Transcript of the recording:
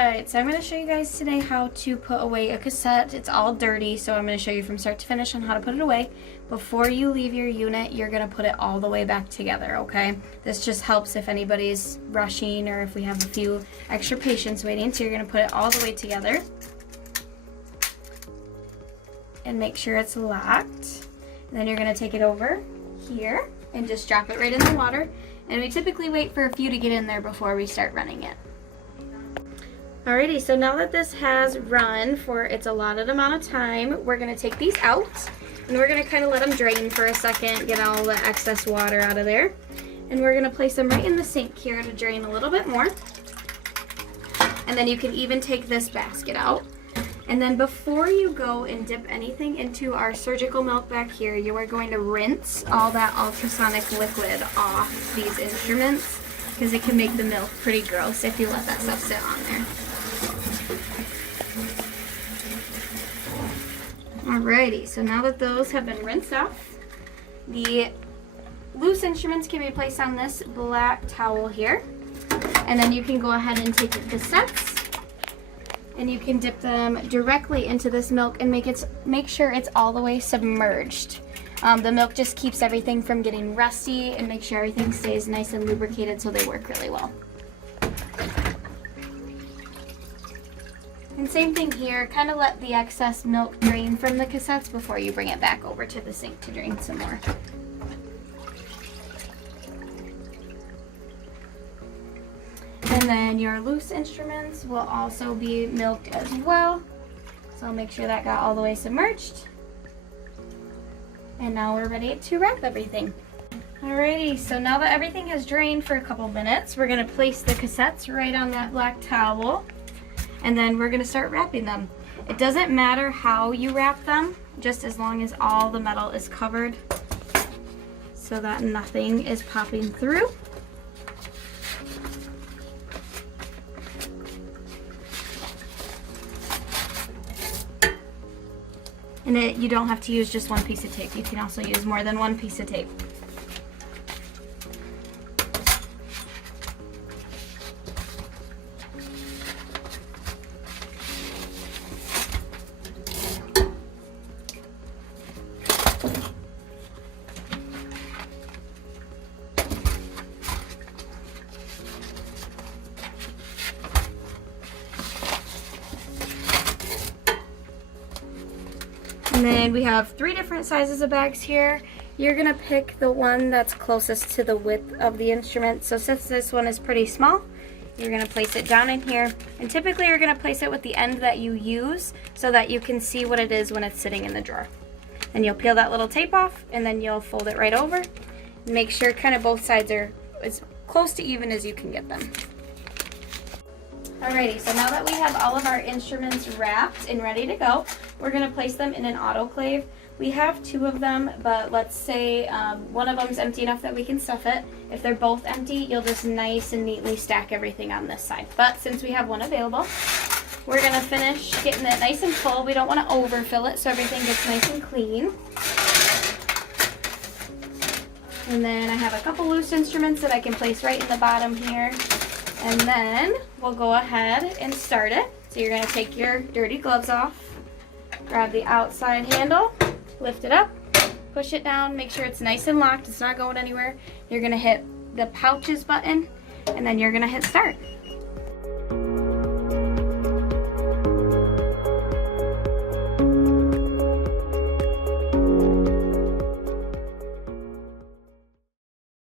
Alright, so I'm going to show you guys today how to put away a cassette. It's all dirty, so I'm going to show you from start to finish on how to put it away. Before you leave your unit, you're going to put it all the way back together, okay? This just helps if anybody's rushing or if we have a few extra patients waiting. So you're going to put it all the way together. And make sure it's locked. And then you're going to take it over here and just drop it right in the water. And we typically wait for a few to get in there before we start running it. Alrighty, so now that this has run for its allotted amount of time, we're going to take these out and we're going to kind of let them drain for a second, get all the excess water out of there. And we're going to place them right in the sink here to drain a little bit more. And then you can even take this basket out. And then before you go and dip anything into our surgical milk back here, you are going to rinse all that ultrasonic liquid off these instruments because it can make the milk pretty gross if you let that stuff sit on there. Alrighty, so now that those have been rinsed off, the loose instruments can be placed on this black towel here. And then you can go ahead and take the cassettes and you can dip them directly into this milk and make sure it's all the way submerged. The milk just keeps everything from getting rusty and make sure everything stays nice and lubricated so they work really well. And same thing here, kind of let the excess milk drain from the cassettes before you bring it back over to the sink to drain some more. And then your loose instruments will also be milked as well. So make sure that got all the way submerged. And now we're ready to wrap everything. Alrighty, so now that everything has drained for a couple minutes, we're going to place the cassettes right on that black towel. And then we're going to start wrapping them. It doesn't matter how you wrap them, just as long as all the metal is covered so that nothing is popping through. And you don't have to use just one piece of tape. You can also use more than one piece of tape. And then we have 3 different sizes of bags here. You're going to pick the one that's closest to the width of the instrument. So since this one is pretty small, you're going to place it down in here. And typically you're going to place it with the end that you use so that you can see what it is when it's sitting in the drawer. And you'll peel that little tape off and then you'll fold it right over. Make sure kind of both sides are as close to even as you can get them. Alrighty, so now that we have all of our instruments wrapped and ready to go, we're going to place them in an autoclave. We have 2 of them, but let's say one of them is empty enough that we can stuff it. If they're both empty, you'll just nice and neatly stack everything on this side. But since we have one available, we're going to finish getting it nice and full. We don't want to overfill it so everything gets nice and clean. And then I have a couple loose instruments that I can place right in the bottom here. And then we'll go ahead and start it. So you're going to take your dirty gloves off, grab the outside handle, lift it up, push it down, make sure it's nice and locked, it's not going anywhere. You're going to hit the pouches button, and then you're going to hit start.